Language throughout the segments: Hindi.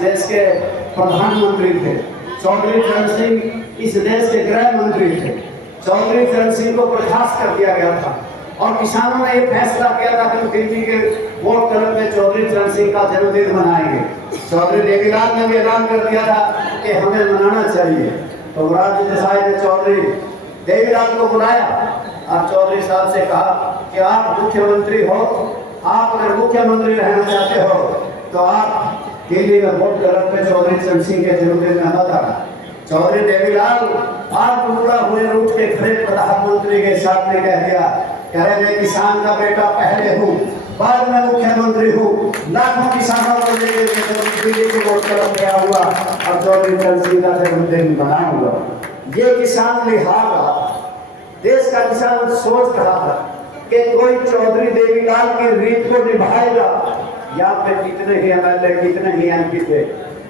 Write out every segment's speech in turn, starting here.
देश के प्रधानमंत्री थे, चौधरी चरण सिंह इस देश के गृह मंत्री थे। चौधरी चरण सिंह को बर्खास्त कर दिया गया था और किसानों ने ये फैसला किया था कि दिल्ली के वोट क्लब में चौधरी चरण सिंह का जन्मदिन मनाएंगे। चौधरी देवीलाल ने भी ऐलान कर दिया था कि हमें मनाना चाहिए। तो मोरारजी देसाई ने चौधरी देवीलाल को बुलाया और चौधरी साहब से कहा कि आप मुख्यमंत्री हो, आप अगर मुख्यमंत्री रहना चाहते हो तो आप दिल्ली में वोट क्लब में चौधरी चरण सिंह के जन्मदिन में मत आना। चौधरी देवीलाल आप पूरा हुए उठ के खड़े प्रधानमंत्री के साथ में कह दिया, कह रहे मैं किसान का बेटा पहले हूँ, बाद में मुख्यमंत्री हूँ, लाखों किसानों को लेकर दिल्ली के वोट क्लब गया हुआ और चौधरी चरण सिंह का जन्मदिन मनाऊंगा। ये किसान लिहाजा देश का किसान सोच रहा था कि कोई चौधरी देवीलाल की रीत को निभाएगा। यहाँ पे कितने ही एमएलए कितने ही एमपी थे,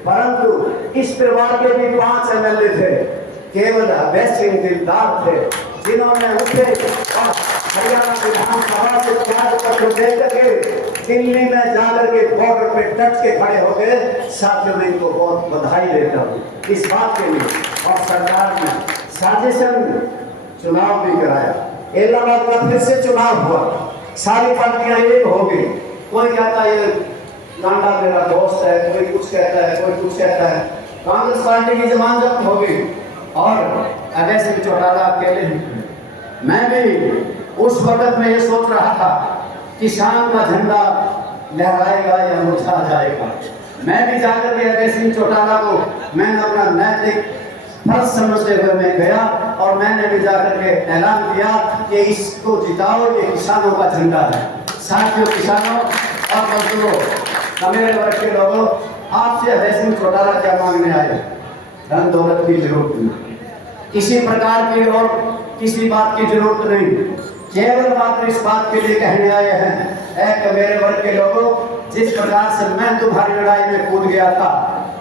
परंतु इस परिवार के भी 5 एमएलए थे, केवल अभय सिंह दिलदार थे जिन्होंने उठे और हरियाणा विधानसभा से त्याग पत्र दे करके दिल्ली में जाकर के बॉर्डर पे डट के खड़े हो गए। साथियों में इनको बहुत बधाई देता हूँ इस बात के लिए। और सरकार ने साजिशन चुनाव भी कराया, इलाहाबाद का फिर से चुनाव हुआ, सारी पार्टियां एक हो गई। कोई कहता है ये गांडा मेरा दोस्त है, कोई कुछ कहता है, कोई कुछ कहता है। कांग्रेस पार्टी की जमानत जब्त हो गई और अभय सिंह चौटाला अकेले निकले। मैं भी उस वक्त में ये सोच रहा था किसान का झंडा लहराएगा या मुरझा जाएगा। मैं भी जाकर के अभय सिंह चौटाला को मैंने अपना नैतिक फर्ज समझते हुए मैं गया और मैंने भी जाकर के ऐलान किया कि इसको जिताओ, ये किसानों का झंडा है। साथियों, किसानों और मजदूरों, मेरे वर्ग के लोगों, आपसे अभय सिंह चौटाला क्या मांगने आए? धन दौलत की जरूरत नहीं, किसी प्रकार की और किसी बात की जरूरत नहीं, केवल मात्र इस बात के लिए कहने आए हैं मेरे वर्ग के लोगों, जिस प्रकार से मैं तुम्हारी लड़ाई में कूद गया था,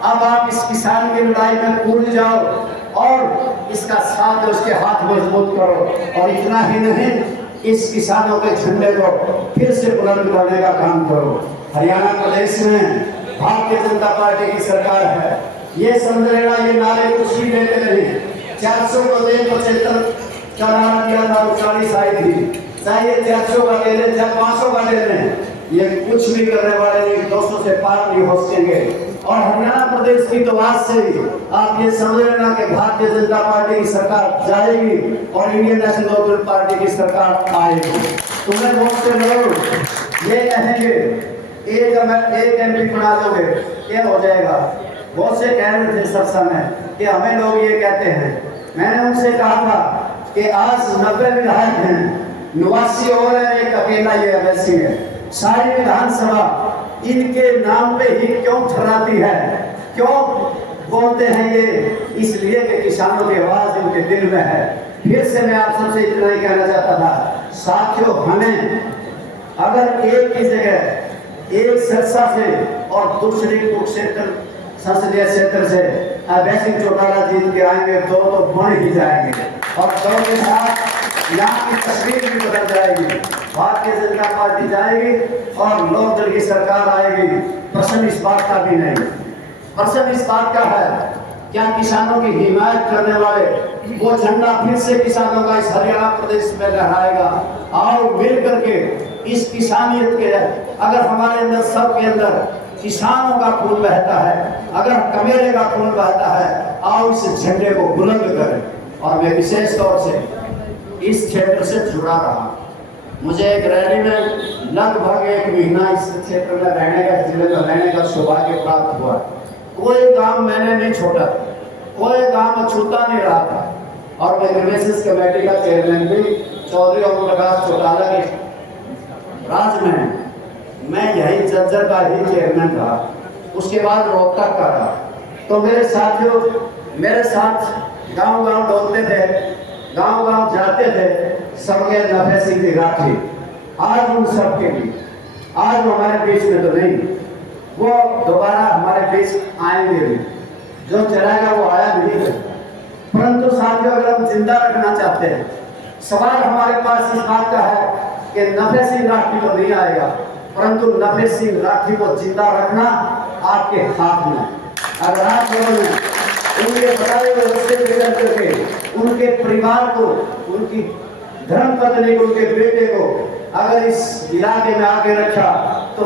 अब आप इस किसान की लड़ाई में कूद जाओ और इसका साथ उसके हाथ मजबूत करो। और इतना ही नहीं, इस किसानों के झंडे को फिर से बुलंद करने का काम करो। हरियाणा प्रदेश में भारतीय जनता पार्टी की सरकार है, ये समझ लेना ये नारे कुछ ही देते नहीं। 400 को दे 75 का नारा दिया था, 40 आई थी, चाहे 400 का दे लें चाहे 500 का दे लें, ये कुछ भी करने वाले नहीं, 200 से पार नहीं हो सकेंगे। और हरियाणा प्रदेश की तो आज से ही आप ये समझ लेना कि भारतीय जनता पार्टी की सरकार जाएगी और इंडियन नेशनल कांग्रेस पार्टी की सरकार आएगी। तुम्हें बहुत से लोग ये कहेंगे एक एमपी बना दोगे क्या हो जाएगा। बहुत से कह रहे थे सब समय कि हमें लोग ये कहते हैं। मैंने उनसे कहा था कि आज 90 विधायक हैं, 89 और एक अकेला ये अभय सिंह है। सारी विधानसभा इनके नाम पे ही क्यों ठहराती है, क्यों बोलते हैं ये? इसलिए कि किसानों की आवाज इनके दिल में है। फिर से मैं आप सबसे इतना ही कहना चाहता था, साथियों, हमें अगर एक की जगह एक सिरसा से और दूसरी कुरुक्षेत्र संसदीय क्षेत्र से अभय सिंह चौटाला जीत के आएंगे तो बन ही जाएंगे और दो के साथ यहाँ की तस्वीर भी बदल जाएगी। भारतीय जनता पार्टी जाएगी और लोक दल की सरकार आएगी। प्रश्न इस बात का भी नहीं, प्रश्न इस बात का है क्या किसानों की हिमायत करने वाले वो झंडा फिर से किसानों का इस हरियाणा प्रदेश में लहराएगा। आओ मिल करके इस किसानियत के, अगर हमारे अंदर सबके अंदर किसानों का खून बहता है, अगर कमेरे का खून बहता है, आओ इस झंडे को बुलंद करें। और मैं विशेष तौर से इस क्षेत्र से जुड़ा रहा। मुझे एक रैली में लगभग 1 महीना इस क्षेत्र में रहने का, जिले में रहने का सौभाग्य प्राप्त हुआ। कोई गांव मैंने नहीं छोड़ा, कोई गांव छूता नहीं रहा था। और मैं ग्रेविएशंस कमेटी का चेयरमैन भी चौधरी ओम प्रकाश चौटाला के राज में मैं यही जज्जर का ही चेयरमैन रहा, उसके बाद रोहतक का रहा। तो मेरे साथियों, मेरे साथ गांव-गांव डोलते थे, गांव-गांव जाते थे, सबके नफे सिंह की राखी। आज उन सब के लिए, आज वो हमारे बीच में तो नहीं, वो दोबारा हमारे बीच आएंगे भी। जो चलाएगा वो आया नहीं है। परंतु साथियों, अगर हम जिंदा रखना चाहते हैं, सवाल हमारे पास इस बात का है कि नफे सिंह राठी तो नहीं आएगा, परंतु नफे सिंह राठी को जिंदा रखना आपके हाथ में। अगर आप लोगों ने उनके बताए हुए रास्ते पे चल करके उनके परिवार को, उनकी धर्म पत्नी को, उनके बेटे को अगर इस इलाके में आके रखा तो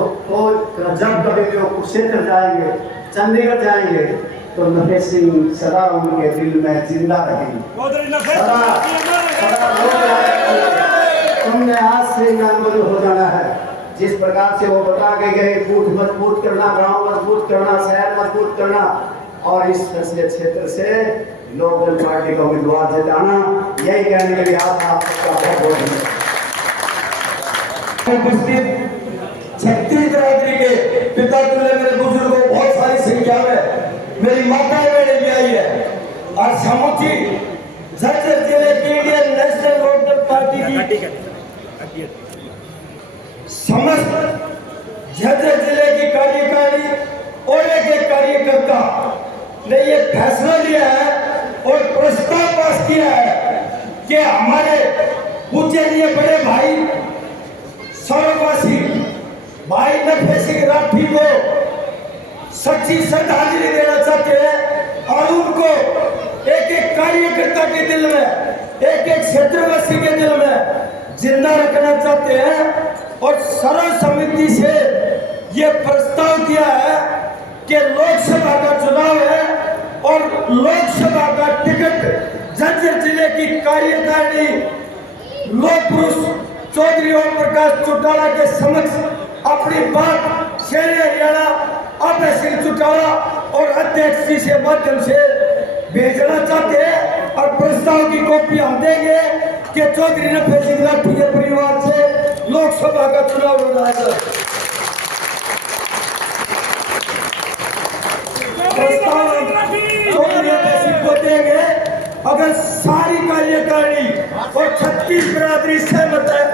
जब कभी भी वो कुरुक्षेत्र जाएंगे, चंडीगढ़ जाएंगे, तो नफेस सिंह सदा उनके दिल में जिंदा रहेंगे। सदा तुमने आज से नामबंद हो जाना है। जिस प्रकार से वो बता के गए, बूथ मजबूत करना, गांव मजबूत करना, शहर मजबूत करना, और इस फैसले क्षेत्र से लोक जन पार्टी का उम्मीदवार जिताना, यही कहने के लिए आप सबका बहुत बहुत धन्यवाद। उपस्थित छत्तीस बिरादरी के पिता तुल्य मेरे बुजुर्गों, बहुत सारी संख्या में मेरी माताएं मेरे भी आई है, और समूची झज्जर जिले की इंडियन नेशनल लोकदल पार्टी की समस्त झज्जर जिले की कार्यकारिणी और एक कार्यकर्ता ने ये फैसला लिया है और प्रस्ताव पास किया है कि हमारे पूजनीय बड़े भाई स्वर्गवासी भाई नफे सिंह राठी को सच्ची श्रद्धांजलि देना चाहते हैं, और उनको एक एक कार्यकर्ता के दिल में, एक एक क्षेत्रवासी के दिल में जिंदा रखना चाहते हैं। और सर्वसम्मति से ये प्रस्ताव किया है कि लोकसभा का चुनाव है और लोकसभा का टिकट झज्जर जिले की कार्यकारिणी लोक पुरुष चौधरी ओम प्रकाश चौटाला के समक्ष अपनी बात शेर हरियाणा अभय सिंह चौटाला और अध्यक्ष जी के माध्यम से भेजना चाहते हैं, और प्रस्ताव की कॉपी हम देंगे कि चौधरी नफे सिंह राठी के परिवार से लोकसभा का चुनाव हो जाएगा। प्रस्ताव चौधरी नफे सिंह को देंगे अगर सारी कार्यकारिणी और 36 बिरादरी सहमत है